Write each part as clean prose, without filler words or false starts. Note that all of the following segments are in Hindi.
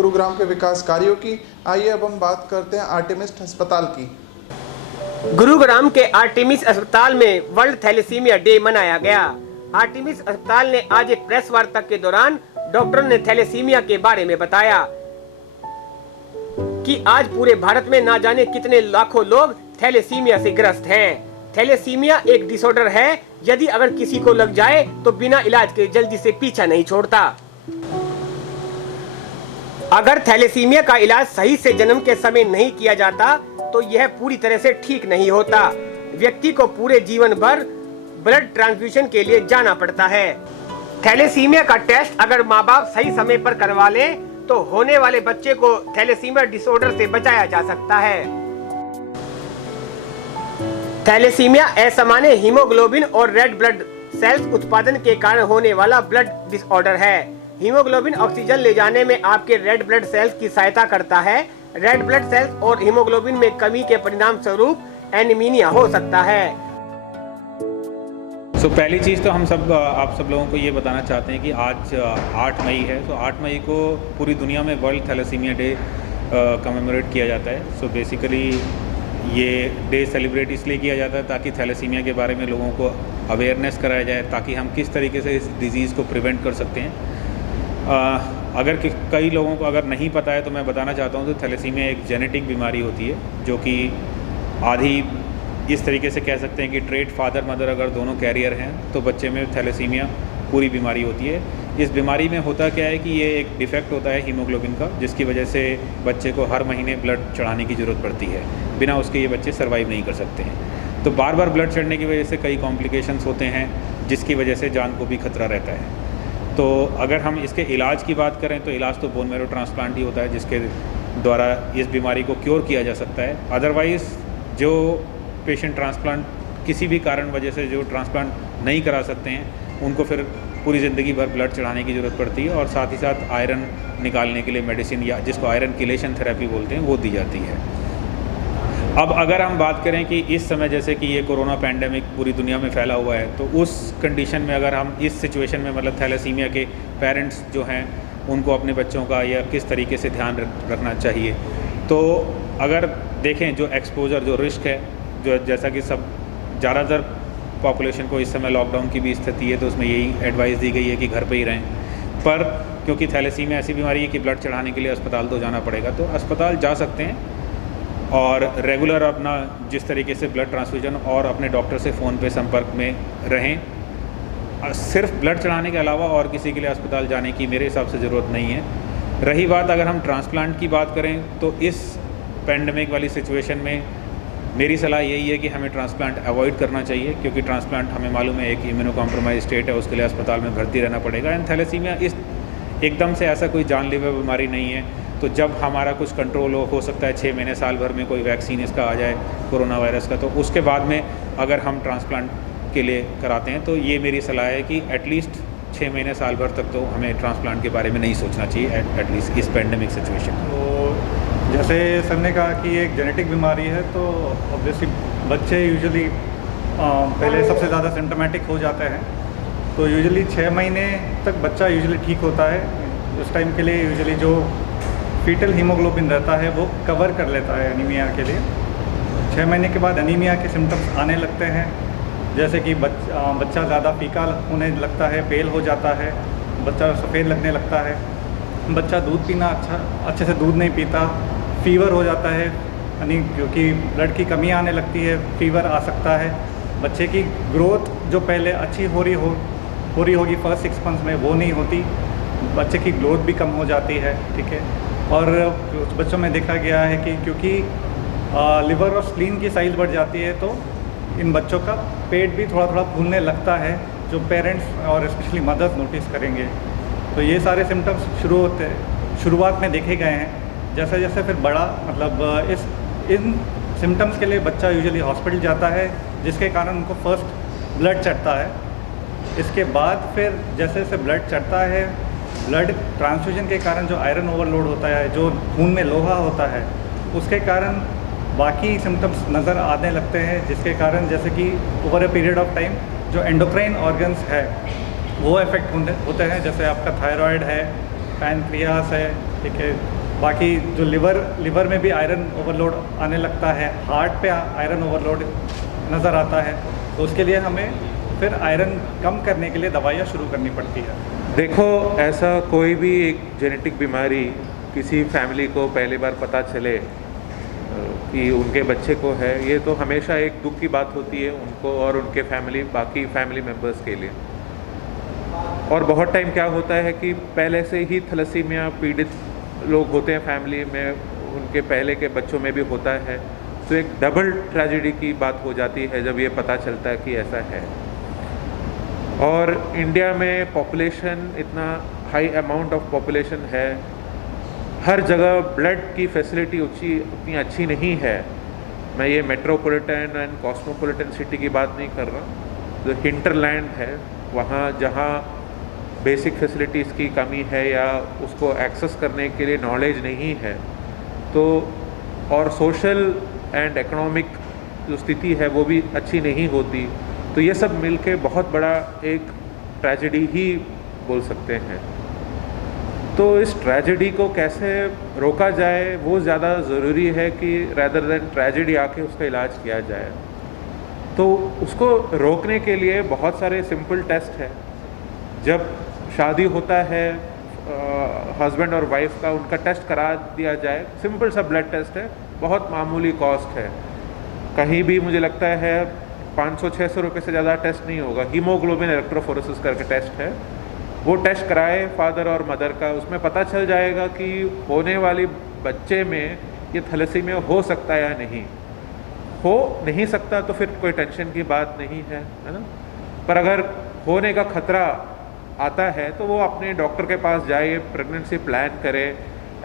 गुरुग्राम के विकास कार्यों की। आइए अब हम बात करते हैं आर्टेमिस्ट अस्पताल की। गुरुग्राम के आर्टेमिस अस्पताल में वर्ल्ड थैलेसीमिया डे मनाया गया। आर्टेमिस अस्पताल ने आज एक प्रेस वार्ता के दौरान डॉक्टर ने थैलेसीमिया के बारे में बताया कि आज पूरे भारत में ना जाने कितने लाखों लोग थैलेसीमिया से ग्रस्त हैं। थैलेसीमिया एक डिसऑर्डर है, यदि अगर किसी को लग जाए तो बिना इलाज के जल्दी से पीछा नहीं छोड़ता। अगर थैलेसीमिया का इलाज सही से जन्म के समय नहीं किया जाता तो यह पूरी तरह से ठीक नहीं होता। व्यक्ति को पूरे जीवन भर ब्लड ट्रांसफ्यूजन के लिए जाना पड़ता है। थैलेसीमिया का टेस्ट अगर माँ बाप सही समय पर करवा ले तो होने वाले बच्चे को थैलेसीमिया डिसऑर्डर से बचाया जा सकता है। थैलेसीमिया असामान्य हीमोग्लोबिन और रेड ब्लड सेल्स उत्पादन के कारण होने वाला ब्लड डिसऑर्डर है। हीमोग्लोबिन ऑक्सीजन ले जाने में आपके रेड ब्लड सेल्स की सहायता करता है। रेड ब्लड सेल्स और हीमोग्लोबिन में कमी के परिणाम स्वरूप एनीमिया हो सकता है। पहली चीज़ तो हम सब आप सब लोगों को ये बताना चाहते हैं कि आज 8 मई है। 8 मई को पूरी दुनिया में वर्ल्ड थैलेसीमिया डे कमेमोरेट किया जाता है। बेसिकली ये डे सेलिब्रेट इसलिए किया जाता है ताकि थैलेसीमिया के बारे में लोगों को अवेयरनेस कराया जाए, ताकि हम किस तरीके से इस डिज़ीज़ को प्रिवेंट कर सकते हैं। अगर कई लोगों को अगर नहीं पता है तो मैं बताना चाहता हूँ तो थैलेसीमिया एक जेनेटिक बीमारी होती है जो कि आधी इस तरीके से कह सकते हैं कि ट्रेट फादर मदर अगर दोनों कैरियर हैं तो बच्चे में थैलेसीमिया पूरी बीमारी होती है। इस बीमारी में होता क्या है कि ये एक डिफेक्ट होता है हीमोग्लोबिन का, जिसकी वजह से बच्चे को हर महीने ब्लड चढ़ाने की ज़रूरत पड़ती है। बिना उसके ये बच्चे सर्वाइव नहीं कर सकते हैं। तो बार बार ब्लड चढ़ने की वजह से कई कॉम्प्लिकेशंस होते हैं, जिसकी वजह से जान को भी खतरा रहता है। तो अगर हम इसके इलाज की बात करें तो इलाज तो बोन मैरो ट्रांसप्लांट ही होता है, जिसके द्वारा इस बीमारी को क्योर किया जा सकता है। अदरवाइज़ जो पेशेंट ट्रांसप्लांट किसी भी कारण वजह से जो ट्रांसप्लांट नहीं करा सकते हैं, उनको फिर पूरी ज़िंदगी भर ब्लड चढ़ाने की ज़रूरत पड़ती है और साथ ही साथ आयरन निकालने के लिए मेडिसिन या जिसको आयरन किलेशन थेरेपी बोलते हैं वो दी जाती है। अब अगर हम बात करें कि इस समय जैसे कि ये कोरोना पैंडेमिक पूरी दुनिया में फैला हुआ है, तो उस कंडीशन में अगर हम इस सिचुएशन में मतलब थैलेसीमिया के पेरेंट्स जो हैं उनको अपने बच्चों का या किस तरीके से ध्यान रखना चाहिए, तो अगर देखें जो एक्सपोजर जो रिस्क है, जो जैसा कि सब ज़्यादातर पॉपुलेशन को इस समय लॉकडाउन की भी स्थिति है तो उसमें यही एडवाइस दी गई है कि घर पे ही रहें। पर क्योंकि थैलेसीमिया ऐसी बीमारी है कि ब्लड चढ़ाने के लिए अस्पताल तो जाना पड़ेगा, तो अस्पताल जा सकते हैं और रेगुलर अपना जिस तरीके से ब्लड ट्रांसफ्यूजन और अपने डॉक्टर से फ़ोन पे संपर्क में रहें। सिर्फ ब्लड चढ़ाने के अलावा और किसी के लिए अस्पताल जाने की मेरे हिसाब से ज़रूरत नहीं है। रही बात अगर हम ट्रांसप्लांट की बात करें तो इस पैंडेमिक वाली सिचुएशन में मेरी सलाह यही है कि हमें ट्रांसप्लांट अवॉइड करना चाहिए, क्योंकि ट्रांसप्लांट हमें मालूम है एक इम्यूनो कॉम्प्रोमाइज स्टेट है, उसके लिए अस्पताल में भर्ती रहना पड़ेगा। एंड थैलेसीमिया इस एकदम से ऐसा कोई जानलेवा बीमारी नहीं है, तो जब हमारा कुछ कंट्रोल हो सकता है 6 महीने साल भर में कोई वैक्सीन इसका आ जाए कोरोना वायरस का, तो उसके बाद में अगर हम ट्रांसप्लांट के लिए कराते हैं तो ये मेरी सलाह है कि एटलीस्ट 6 महीने साल भर तक तो हमें ट्रांसप्लांट के बारे में नहीं सोचना चाहिए एटलीस्ट इस पैंडेमिक सिचुएशन। तो जैसे सर ने कहा कि एक जेनेटिक बीमारी है, तो ऑब्वियसली बच्चे यूजुअली पहले सबसे ज़्यादा सिम्टोमेटिक हो जाते हैं। तो यूजुअली 6 महीने तक बच्चा यूजुअली ठीक होता है। उस टाइम के लिए यूजुअली जो फीटल हीमोग्लोबिन रहता है वो कवर कर लेता है एनीमिया के लिए। 6 महीने के बाद एनीमिया के सिम्टम्स आने लगते हैं, जैसे कि बच्चा ज़्यादा फीका होने लगता है, पेल हो जाता है, बच्चा सफ़ेद लगने लगता है, बच्चा दूध पीना अच्छे से दूध नहीं पीता, फीवर हो जाता है, यानी क्योंकि ब्लड की कमी आने लगती है, फीवर आ सकता है। बच्चे की ग्रोथ जो पहले अच्छी हो रही होगी फर्स्ट 6 मंथ्स में, वो नहीं होती, बच्चे की ग्रोथ भी कम हो जाती है। ठीक है। और कुछ बच्चों में देखा गया है कि क्योंकि लिवर और स्प्लीन की साइज़ बढ़ जाती है तो इन बच्चों का पेट भी थोड़ा थोड़ा फूलने लगता है, जो पेरेंट्स और स्पेशली मदर्स नोटिस करेंगे। तो ये सारे सिम्टम्स शुरुआत में देखे गए हैं। जैसे जैसे फिर बड़ा मतलब इन सिम्टम्स के लिए बच्चा यूजुअली हॉस्पिटल जाता है, जिसके कारण उनको फर्स्ट ब्लड चढ़ता है। इसके बाद फिर जैसे जैसे ब्लड चढ़ता है, ब्लड ट्रांसफ्यूजन के कारण जो आयरन ओवरलोड होता है, जो खून में लोहा होता है, उसके कारण बाकी सिम्टम्स नज़र आने लगते हैं, जिसके कारण जैसे कि over a period of time जो एंडोक्राइन ऑर्गन्स है वो इफेक्ट होते हैं। जैसे आपका थायराइड है, पैनक्रियास है, ठीक है। बाकी जो लिवर में भी आयरन ओवरलोड आने लगता है, हार्ट पे आयरन ओवरलोड नज़र आता है, तो उसके लिए हमें फिर आयरन कम करने के लिए दवाइयाँ शुरू करनी पड़ती है। देखो, ऐसा कोई भी एक जेनेटिक बीमारी किसी फैमिली को पहली बार पता चले कि उनके बच्चे को है, ये तो हमेशा एक दुख की बात होती है उनको और उनके बाकी फैमिली मेम्बर्स के लिए। और बहुत टाइम क्या होता है कि पहले से ही थैलेसीमिया पीड़ित लोग होते हैं फैमिली में, उनके पहले के बच्चों में भी होता है, तो एक डबल ट्रेजेडी की बात हो जाती है जब ये पता चलता है कि ऐसा है। और इंडिया में पॉपुलेशन इतना हाई अमाउंट ऑफ पॉपुलेशन है, हर जगह ब्लड की फैसिलिटी उतनी अच्छी नहीं है। मैं ये मेट्रोपॉलिटन एंड कॉस्मोपॉलिटन सिटी की बात नहीं कर रहा, जो हिंटरलैंड है वहाँ जहाँ बेसिक फैसिलिटीज़ की कमी है या उसको एक्सेस करने के लिए नॉलेज नहीं है, तो और सोशल एंड इकोनॉमिक जो स्थिति है वो भी अच्छी नहीं होती, तो ये सब मिलके बहुत बड़ा एक ट्रेजेडी ही बोल सकते हैं। तो इस ट्रेजेडी को कैसे रोका जाए वो ज़्यादा ज़रूरी है कि रैदर देन ट्रेजेडी आके उसका इलाज किया जाए। तो उसको रोकने के लिए बहुत सारे सिंपल टेस्ट हैं। जब शादी होता है हस्बैंड और वाइफ का, उनका टेस्ट करा दिया जाए, सिंपल सा ब्लड टेस्ट है, बहुत मामूली कॉस्ट है, कहीं भी मुझे लगता है 500-600 रुपये से ज़्यादा टेस्ट नहीं होगा। हीमोग्लोबिन इलेक्ट्रोफोरेसिस करके टेस्ट है, वो टेस्ट कराए फादर और मदर का, उसमें पता चल जाएगा कि होने वाली बच्चे में ये थैलेसीमिया हो सकता है या नहीं। हो नहीं सकता तो फिर कोई टेंशन की बात नहीं है ना, पर अगर होने का खतरा आता है तो वो अपने डॉक्टर के पास जाए, प्रेगनेंसी प्लान करे।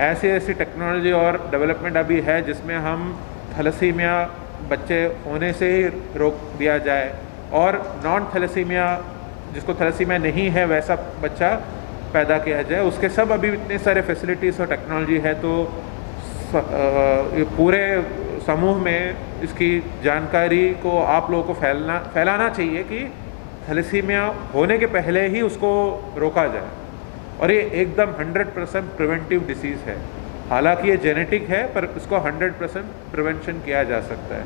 ऐसी टेक्नोलॉजी और डेवलपमेंट अभी है जिसमें हम थैलेसीमिया बच्चे होने से ही रोक दिया जाए, और नॉन थैलेसीमिया जिसको थैलेसीमिया नहीं है वैसा बच्चा पैदा किया जाए। उसके सब अभी इतने सारे फैसिलिटीज़ और टेक्नोलॉजी है, तो पूरे समूह में इसकी जानकारी को आप लोगों को फैलाना चाहिए कि थैलेसीमिया होने के पहले ही उसको रोका जाए। और ये एकदम 100% प्रिवेंटिव डिसीज़ है। हालांकि ये जेनेटिक है पर इसको 100% प्रिवेंशन किया जा सकता है।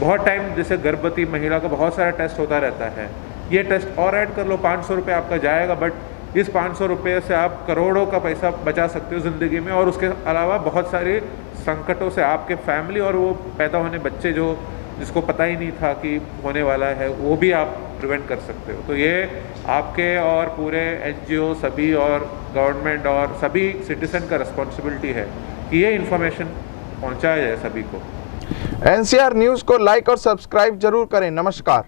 बहुत टाइम जैसे गर्भवती महिला का बहुत सारा टेस्ट होता रहता है, ये टेस्ट और ऐड कर लो, 500 रुपये आपका जाएगा, बट इस 500 रुपये से आप करोड़ों का पैसा बचा सकते हो ज़िंदगी में। और उसके अलावा बहुत सारे संकटों से आपके फैमिली और वो पैदा होने बच्चे जो जिसको पता ही नहीं था कि होने वाला है, वो भी आप प्रिवेंट कर सकते हो। तो ये आपके और पूरे NGO सभी और गवर्नमेंट और सभी सिटीजन का रिस्पॉन्सिबिलिटी है कि ये इन्फॉर्मेशन पहुंचाया जाए सभी को। NCR न्यूज़ को लाइक और सब्सक्राइब जरूर करें। नमस्कार।